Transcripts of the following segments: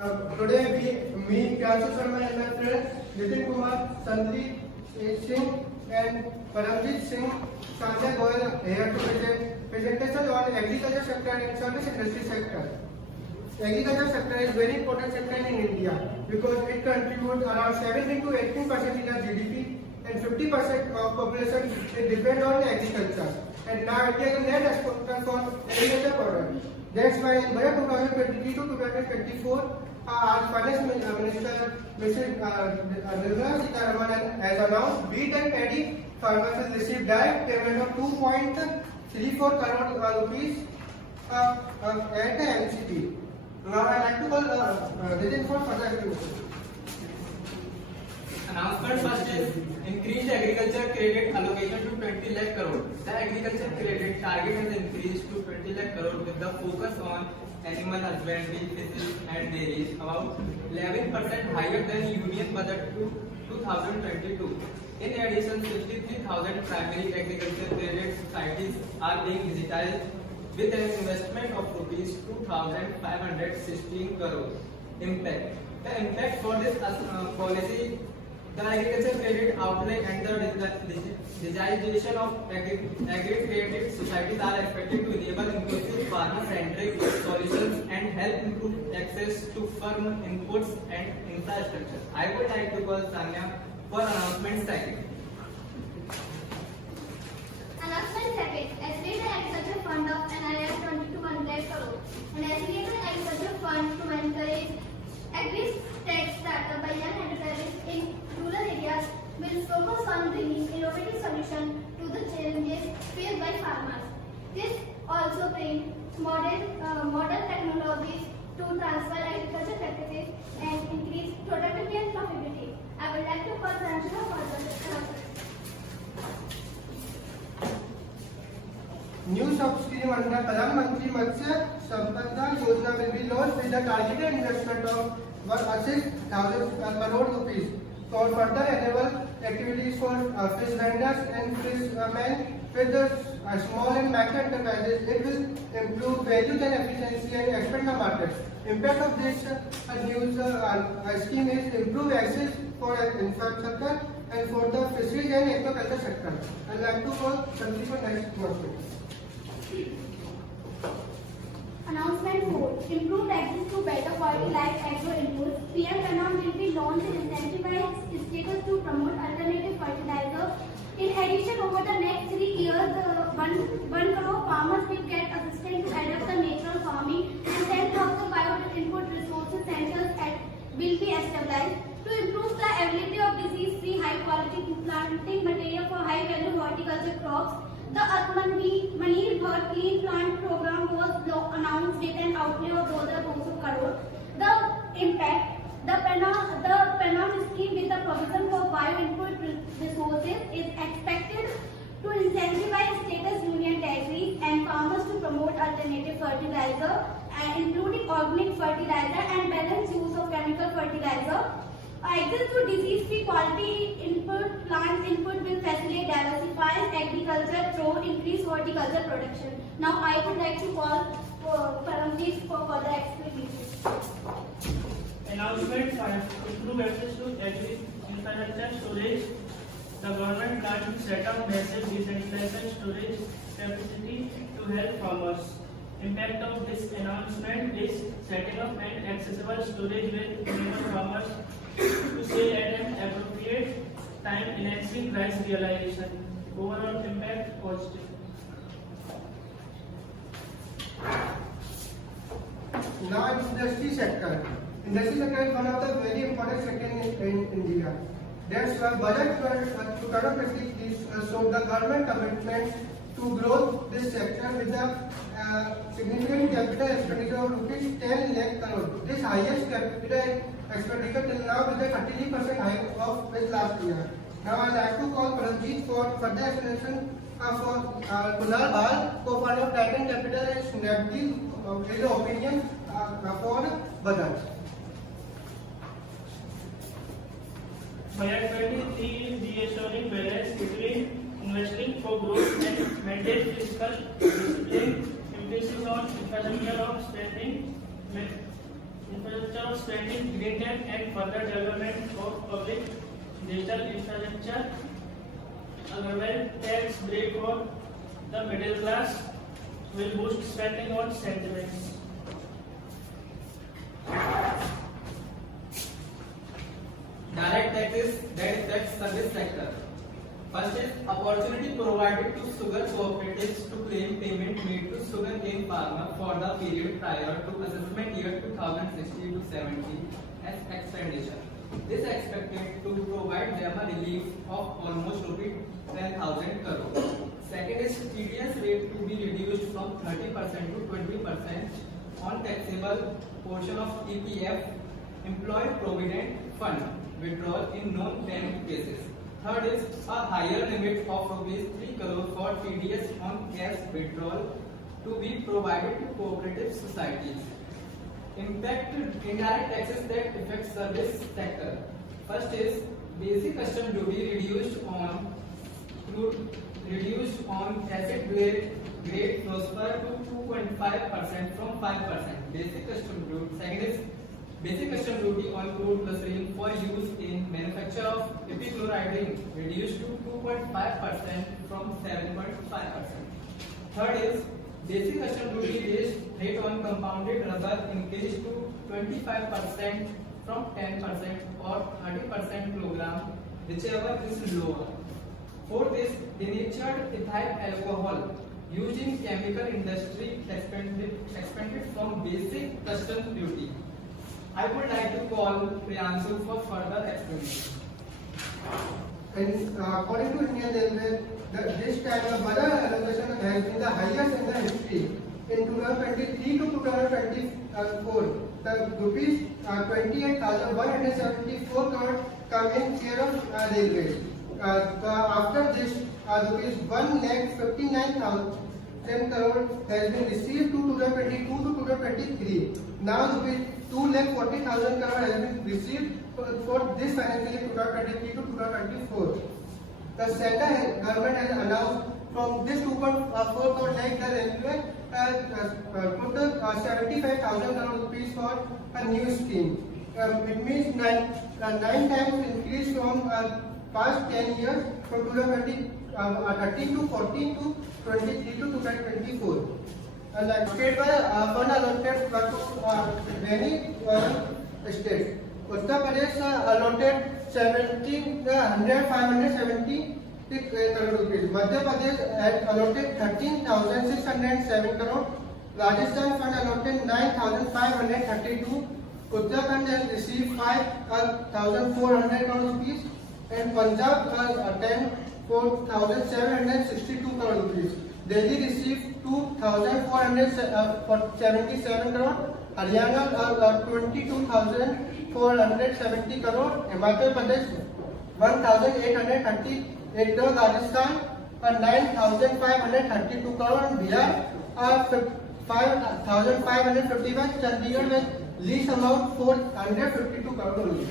Today me, Kyasu Sharma and my friend Nitin Kumar, Sandeep Singh and Paramjit Singh, Sanya Goyal here to present presentation on agriculture sector and service industry sector. Agriculture sector is very important sector in India because it contributes around 17 to 18% in our GDP and 50% of population depend on agriculture. And now India is net exporter for agriculture products. That's why in budget 2023 to 2024, our Finance Minister Mrs. Nirmala Sitharaman has announced wheat and paddy farmers will receive direct payment of 2.34 crore rupees at the MCT. Now I like to call Nitin for further explanation. Announcement first is increased agriculture credit allocation to 20 lakh crore. The agriculture credit target has increased to 20 lakh crore with the focus on animal husbandry, fisheries and dairies, about 11% higher than Union Budget to 2022. In addition, 63,000 primary agriculture credit societies are being digitized with an investment of rupees 2,516 crore. Impact. The impact for this policy. The agriculture credit outlay and the digitization of agri-credit societies are expected to enable inclusive farmer-centric solutions and help improve access to farm inputs and infrastructure. I would like to call Sanya for announcement second. Announcement second. Estimated agriculture fund of NIS 22 lakh crore. An estimated agriculture fund to encourage agri-tech startup by young enterprises in rural areas will focus on bringing innovative solutions to the challenges faced by farmers. This also brings modern technologies to transfer agriculture practices and increase productivity and profitability. I would like to call Pranjana for the announcement. New subscheme under Pradhan Mantri Matsya Sampada Yojana will be launched with a targeted investment of 16,000 crore rupees for further enable activities for fish vendors and fishermen with the small and micro enterprises. It will improve values and efficiency and expand the markets. Impact of this new scheme is improve access for infrastructure and for the fisheries and aquaculture sector. I would like to call Sandeep for next announcement. Announcement 4. Improved access to better quality life agro inputs. PM Canam will be launched and incentivized status to promote alternative fertilizer. In addition, over the next 3 years, 1 crore farmers will get assistance to adapt the natural farming and 10,000 bio-input resources centers will be established to improve the availability of disease-free, high-quality planting material for high-value horticulture crops. The Atmanirbhar Clean Plant Program was announced with an outlay of 2,200 crore. The impact, the PENAM scheme with the provision for bio-input resources is expected to incentivize status union territories and farmers to promote alternative fertilizer, including organic fertilizer and balanced use of chemical fertilizer. Access to disease-free quality input, plant input will facilitate diversified agriculture through increased horticulture production. Now I would like to call Paramjit for further explanation. Announcement 5. Improve access to agri-infrastructure storage. The government plans to set up massive decentralized storage capacity to help farmers. Impact of this announcement is setting up an accessible storage will enable farmers to sell at an appropriate time, enhancing price realization. Overall impact positive. Now industry sector. Industry sector is one of the very important sector in India. That's why budget 2023 showed the government commitment to grow this sector with a significant capital expenditure of rupees 10 lakh crore. This highest capital expenditure till now with a 33% hike of with last year. Now I would like to call Paramjit for further explanation for Kunal Bal, co-founder of Titan Capital and Snapdeal, his opinion for Bajaj. Budget 23 is reassuring balance between investing for growth and maintain fiscal discipline, emphasis on infrastructure of spending, infrastructure of spending green tech and further development of public digital infrastructure. A government tax break for the middle class will boost spending on sentiments. Direct taxes that affect service sector. First is opportunity provided to sugar cooperatives to claim payment made to sugarcane farmer for the period prior to assessment year 2016 to 17 as expenditure. This is expected to provide them a relief of almost rupees 10,000 crore. Second is TDS rate to be reduced from 30% to 20% on taxable portion of EPF, Employee Provident Fund withdrawal in non-payment cases. Third is a higher limit of rupees 3 crore for TDS on cash withdrawal to be provided to cooperative societies. Impact indirect taxes that affect service sector. First is basic custom duty reduced on acid grade phosphor to 2.5% from 5%. Basic custom duty. Second is basic custom duty on crude glycerine for use in manufacture of epichlorohydrin reduced to 2.5% from 7.5%. Third is basic custom duty rate on compounded rubber increased to 25% from 10% or 30% kilogram, whichever is lower. Fourth is denatured ethyl alcohol used in chemical industry expanded from basic custom duty. I would like to call Priyanshu for further explanation. And according to Indian Railway, this time of budget allocation has been the highest in the history. In 2023 to 2024, the rupees 28,174 crore come in share of railways. After this, rupees 1,59,000 crore has been received to 2022 to 2023. Now rupees 2,40,000 crore has been received for this financial year 2023 to 2024. The central government has announced from this 2.4 crore lakh the railway put 75,000 crore rupees for a new scheme. It means 9 times increase from past 10 years from 2013 to 14 to 23 to 2024. State by fund allotted to many states. Uttar Pradesh allotted 570 crore rupees. Madhya Pradesh had allotted 13,607 crore. Rajasthan fund allotted 9,532. Uttarakhand has received 5,400 crore rupees, and Punjab has 4,762 crore rupees. Delhi received 2,477 crore. Haryana 22,470 crore. Himachal Pradesh 1,838 crore. Rajasthan 9,532 crore. And Bihar 5,551. Chandigarh with least amount 452 crore only.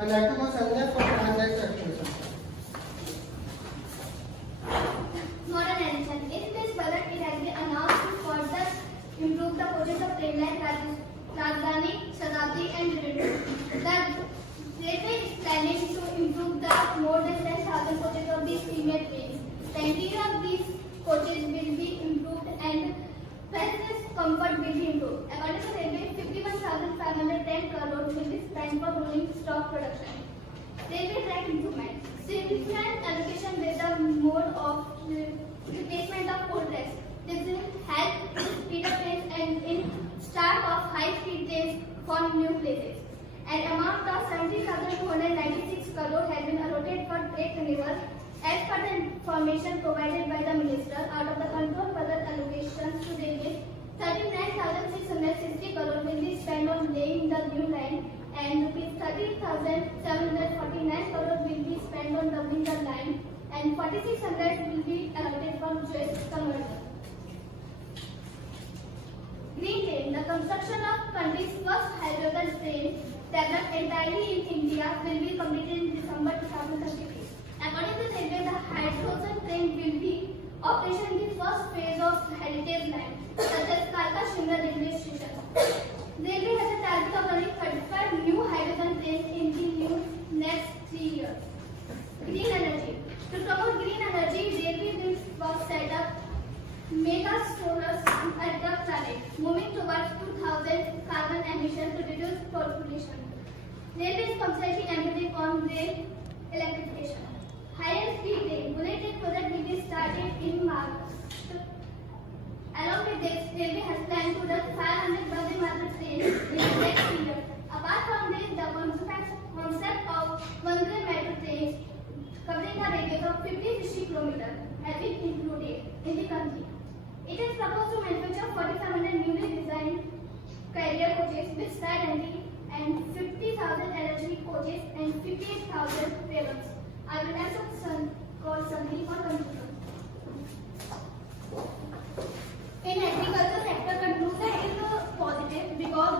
I'd like to go Sanjay for the next explanation. Moral addition. In this budget, it has been announced to further improve the coaches of train like Rajdhani, Shatabdi and Railway. The railway is planning to improve the more than 10,000 coaches of these female trains. The interior of these coaches will be improved and passenger comfort will be improved. According to Railway, 51,510 crore will be spent for rolling stock production. Railway track improvement. Significant allocation with the mode of replacement of old tracks. This will help speed up trains and in start of high-speed trains for new places. An amount of 70,296 crore has been allotted for track renewal as per the information provided by the minister. Out of the control budget allocations to railways, 39,660 crore will be spent on laying the new line and rupees 30,749 crore will be spent on doubling the line and 4,600 will be allotted for joist conversion. Green train. The construction of country's first hydrogen train developed entirely in India will be completed in December 2033. According to Railway, the hydrogen train will be operational in the first phase of heritage line, such as Kalka Shimla railway station. Railway has a target of population. Railway is completely embedded on rail electrification. Higher speed rail bullet train project will be started in March. Along with this, Railway has planned to build 500 Vande Bharat trains in the next year. Apart from this, the concept of Vande Metro trains covering a radius of 50-60 km has been included in the country. It is proposed to manufacture 4,500 newly designed carrier coaches with side entry and 50,000 electric coaches and 58,000 wagons. I will also call Sandhi for conclusion. In agriculture sector, conclusion is positive because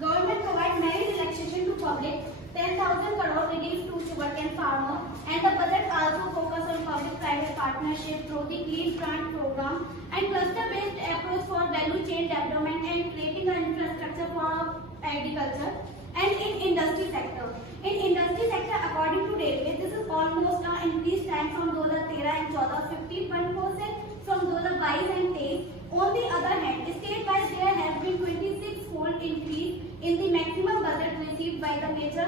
government provides many relaxation to public, 10,000 crore relief to sugarcane farmer, and the budget also focus on public-private partnership through the Clean Plant program and cluster-based approach for value chain development and creating an infrastructure for agriculture. And in industry sector, according to Railway, this is almost an increased time from 2013 and 14, 51% from 2022 and 23. On the other hand, state-wise there has been 26-fold increase in the maximum budget received by the major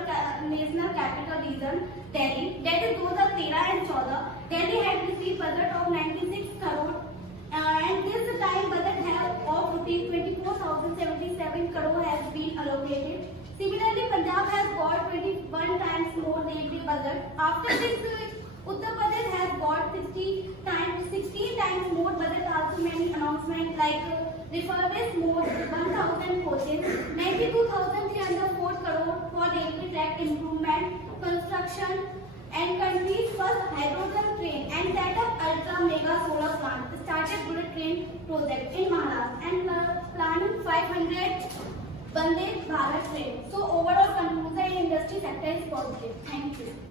national capital region, Delhi. That is 2013 and 14. Delhi had received budget of 96 crore and this time budget of rupees 24,077 crore has been allocated. Similarly, Punjab has got 21 times more railway budget. After this, Uttar Pradesh has got 16 times more budget. Also many announcements like refurbished more 1,000 coaches, 92,304 crore for railway track improvement, construction, and country's first hydrogen train and set up ultra mega solar plant. Started bullet train project in Maharashtra and planning 500 Vande Bharat train. So overall conclusion in industry sector is positive. Thank you.